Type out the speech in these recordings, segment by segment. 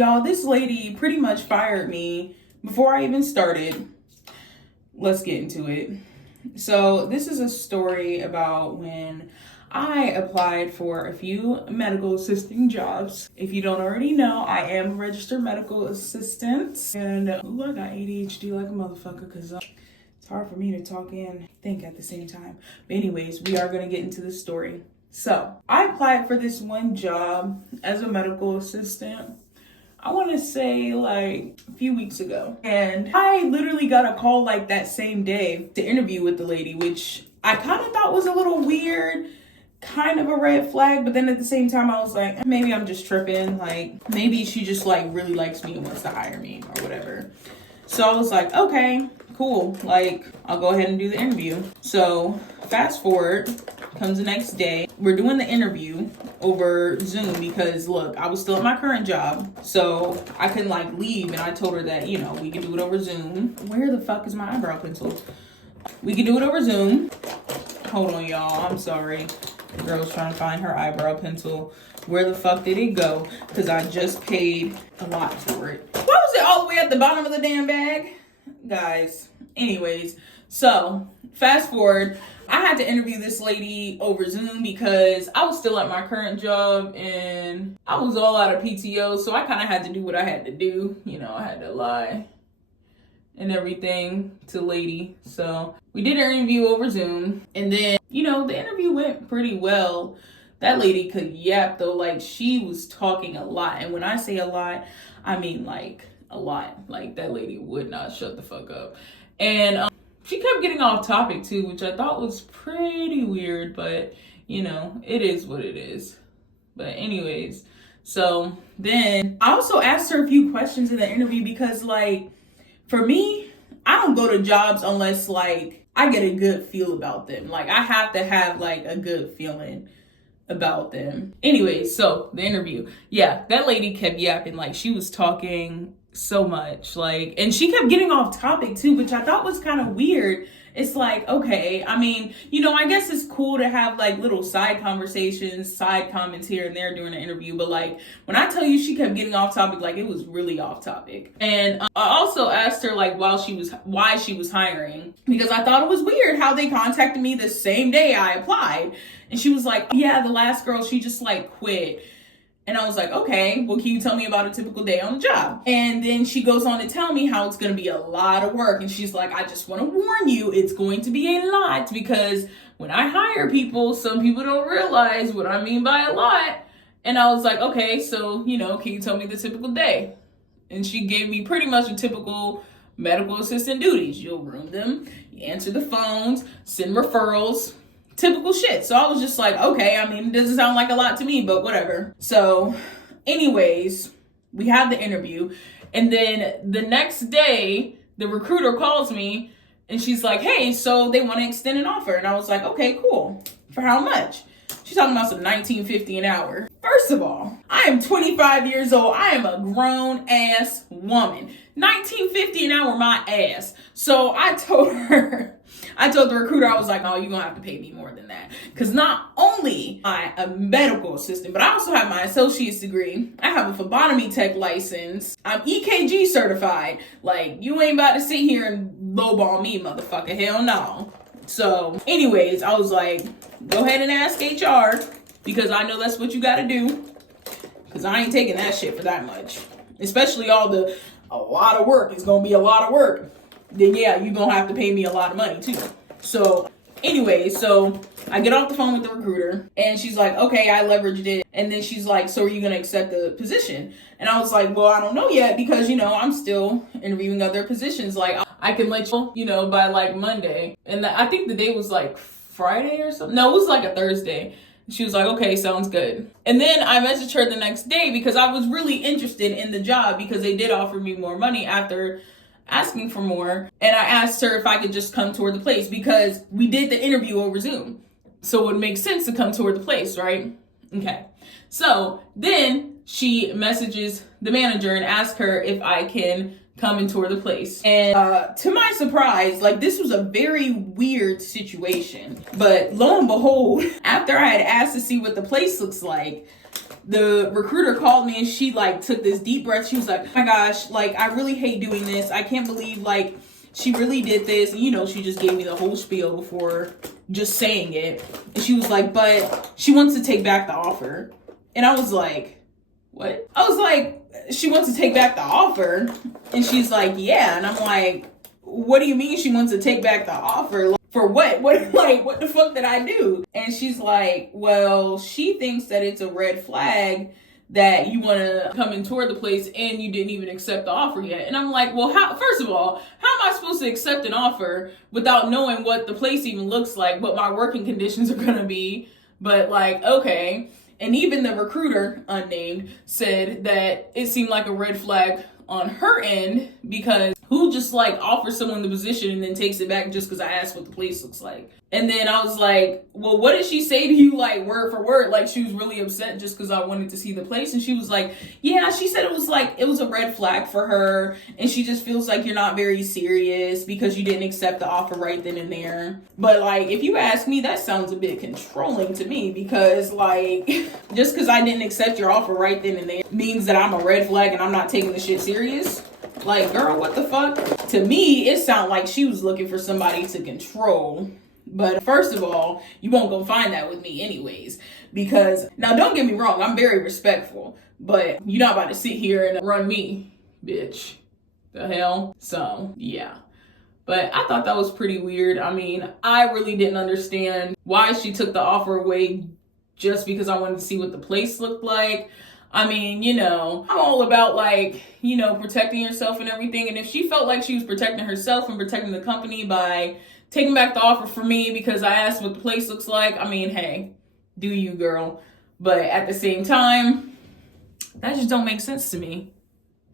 Y'all, this lady pretty much fired me before I even started. Let's get into it. So this is a story about when I applied for a few medical assisting jobs. If you don't already know, I am a registered medical assistant. And I got ADHD like a motherfucker because it's hard for me to talk and think at the same time. But anyways, we are going to get into the story. So I applied for this one job as a medical assistant. I want to say like a few weeks ago. And I literally got a call like that same day to interview with the lady, which I kind of thought was a little weird, kind of a red flag. But then at the same time, I was like, maybe I'm just tripping. Like maybe she just like really likes me and wants to hire me or whatever. So I was like, okay, cool. Like I'll go ahead and do the interview. So fast forward, comes the next day. We're doing the interview over Zoom because look, I was still at my current job, so I couldn't like leave. And I told her that, you know, we could do it over Zoom. Where the fuck is my eyebrow pencil? We could do it over Zoom. Hold on, y'all. I'm sorry. The girl's trying to find her eyebrow pencil. Where the fuck did it go? Because I just paid a lot for it. Why was it all the way at the bottom of the damn bag? Guys, anyways, so fast forward, I had to interview this lady over Zoom because I was still at my current job and I was all out of PTO, so I kind of had to do what I had to do. You know, I had to lie and everything to the lady. So we did an interview over Zoom, and then, you know, the interview went pretty well. That lady could yap though, like she was talking a lot. And when I say a lot, I mean like a lot. Like that lady would not shut the fuck up. And she kept getting off topic too, which I thought was pretty weird, but you know, it is what it is. But anyways, so then I also asked her a few questions in the interview because like, for me, I don't go to jobs unless like I get a good feel about them. Like I have to have like a good feeling about them. Anyway, so the interview. Yeah, that lady kept yapping, like she was talking so much, like, and she kept getting off topic too, which I thought was kind of weird. It's like, okay, I mean, you know, I guess it's cool to have like little side conversations, side comments here and there during the interview, but like when I tell you she kept getting off topic, like it was really off topic. And I also asked her like why she was hiring, because I thought it was weird how they contacted me the same day I applied. And she was like, yeah, the last girl, she just like quit. And I was like, okay, well, can you tell me about a typical day on the job? And then she goes on to tell me how it's going to be a lot of work. And she's like, I just want to warn you, it's going to be a lot, because when I hire people, some people don't realize what I mean by a lot. And I was like, okay, so, you know, can you tell me the typical day? And she gave me pretty much a typical medical assistant duties. You'll room them, you answer the phones, send referrals, typical shit. So I was just like, okay, I mean, it doesn't sound like a lot to me, but whatever. So anyways, we have the interview. And then the next day, the recruiter calls me and she's like, hey, so they want to extend an offer. And I was like, okay, cool. For how much? She's talking about some $19.50 an hour. First of all, I am 25 years old. I am a grown ass woman. $19.50 an hour, my ass. So I told the recruiter, I was like, oh, you're gonna have to pay me more than that. Because not only am I a medical assistant, but I also have my associate's degree. I have a phlebotomy tech license. I'm EKG certified. Like, you ain't about to sit here and lowball me, motherfucker. Hell no. So anyways, I was like, go ahead and ask HR, because I know that's what you gotta do. Because I ain't taking that shit for that much. Especially a lot of work. It's gonna be a lot of work. Then yeah, you're gonna have to pay me a lot of money too. So anyway, so I get off the phone with the recruiter and she's like, okay, I leveraged it. And then she's like, so are you gonna accept the position? And I was like, well, I don't know yet, because, you know, I'm still interviewing other positions. Like I can let you know, by like Monday. And I think the day was like Friday or something. No, it was like a Thursday. She was like, okay, sounds good. And then I messaged her the next day because I was really interested in the job, because they did offer me more money after asking for more. And I asked her if I could just come toward the place, because we did the interview over Zoom. So it would make sense to come toward the place, right? Okay. So then she messages the manager and asks her if I can come and tour the place. And to my surprise, like, this was a very weird situation. But lo and behold, after I had asked to see what the place looks like, the recruiter called me and she like took this deep breath. She was like, oh my gosh, like I really hate doing this. I can't believe like she really did this. And, you know, she just gave me the whole spiel before just saying it. And she was like, but she wants to take back the offer. And I was like, what? I was like, she wants to take back the offer. And she's like, yeah. And I'm like, what do you mean she wants to take back the offer? For what? What the fuck did I do? And she's like, well, she thinks that it's a red flag that you want to come and tour the place and you didn't even accept the offer yet. And I'm like, well, first of all, how am I supposed to accept an offer without knowing what the place even looks like, what my working conditions are going to be? But like, okay. And even the recruiter, unnamed, said that it seemed like a red flag on her end, because who just like offers someone the position and then takes it back just because I asked what the place looks like? And then I was like, well, what did she say to you, like word for word? Like she was really upset just because I wanted to see the place. And she was like, yeah, she said it was a red flag for her. And she just feels like you're not very serious because you didn't accept the offer right then and there. But like, if you ask me, that sounds a bit controlling to me, because like, just because I didn't accept your offer right then and there means that I'm a red flag and I'm not taking the shit serious. Like, girl, what the fuck? To me, it sounded like she was looking for somebody to control. But first of all, you won't go find that with me anyways. Because, now don't get me wrong, I'm very respectful. But you're not about to sit here and run me, bitch. The hell? So, yeah. But I thought that was pretty weird. I mean, I really didn't understand why she took the offer away just because I wanted to see what the place looked like. I mean, you know, I'm all about like, you know, protecting yourself and everything. And if she felt like she was protecting herself and protecting the company by taking back the offer for me because I asked what the place looks like, I mean, hey, do you, girl. But at the same time, that just don't make sense to me,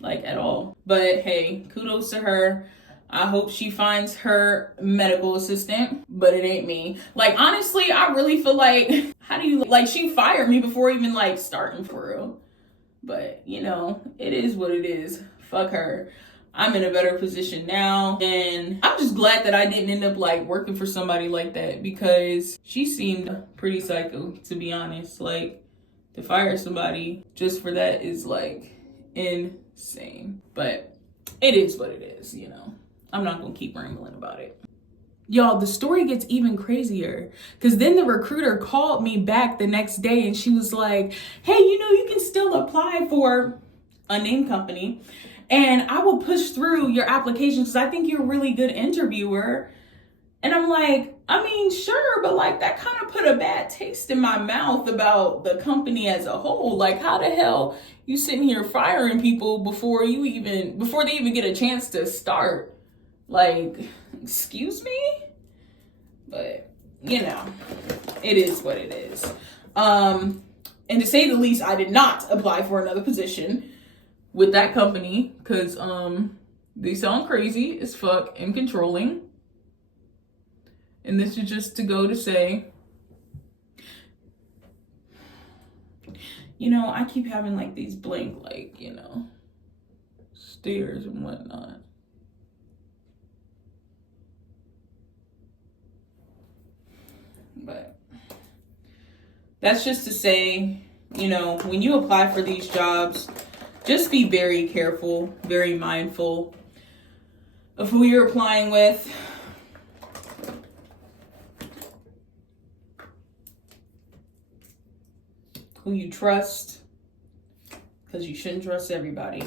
like at all. But hey, kudos to her. I hope she finds her medical assistant, but it ain't me. Like, honestly, I really feel like, how do you, like, she fired me before even like starting for real. But, you know, it is what it is. Fuck her. I'm in a better position now. And I'm just glad that I didn't end up like working for somebody like that, because she seemed pretty psycho, to be honest. Like, to fire somebody just for that is like insane. But it is what it is, you know. I'm not gonna keep rambling about it. Y'all, the story gets even crazier, because then the recruiter called me back the next day and she was like, hey, you know, you can still apply for a name company and I will push through your application because I think you're a really good interviewer. And I'm like, I mean, sure, but like that kind of put a bad taste in my mouth about the company as a whole. Like, how the hell you sitting here firing people before they even get a chance to start? Like, excuse me? But, you know, it is what it is. And to say the least, I did not apply for another position with that company because they sound crazy as fuck and controlling. And this is just to go to say, you know, I keep having like these blank, like, you know, stares and whatnot. But that's just to say, you know, when you apply for these jobs, just be very careful, very mindful of who you're applying with. Who you trust, because you shouldn't trust everybody.